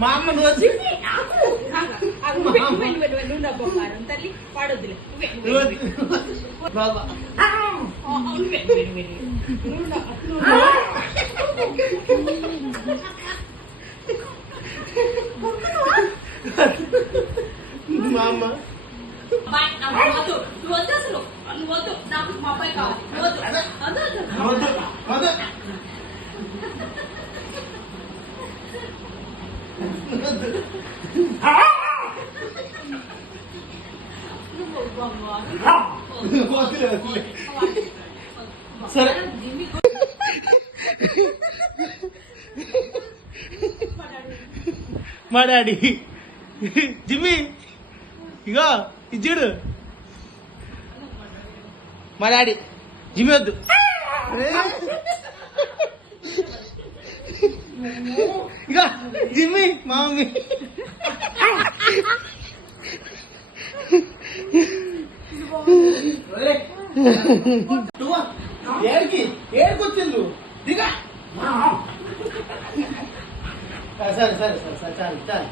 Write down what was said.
మా అమ్మ రోజు తల్లి పాడొద్దులే బాబా మా అమ్మ నువ్వు వద్దు అసలు నువ్వు వద్దు నాకు మా అబ్బాయి కావాలి సరే మా డాడీ జిమ్మి ఇగో ఇచ్చుడు మా డాడీ జిమ్మి వద్దు ఇగో జిమ్మి మా మమ్మీ ఏడుకొచ్చిండు దిగా సరే సరే సరే సరే చాలు చాలు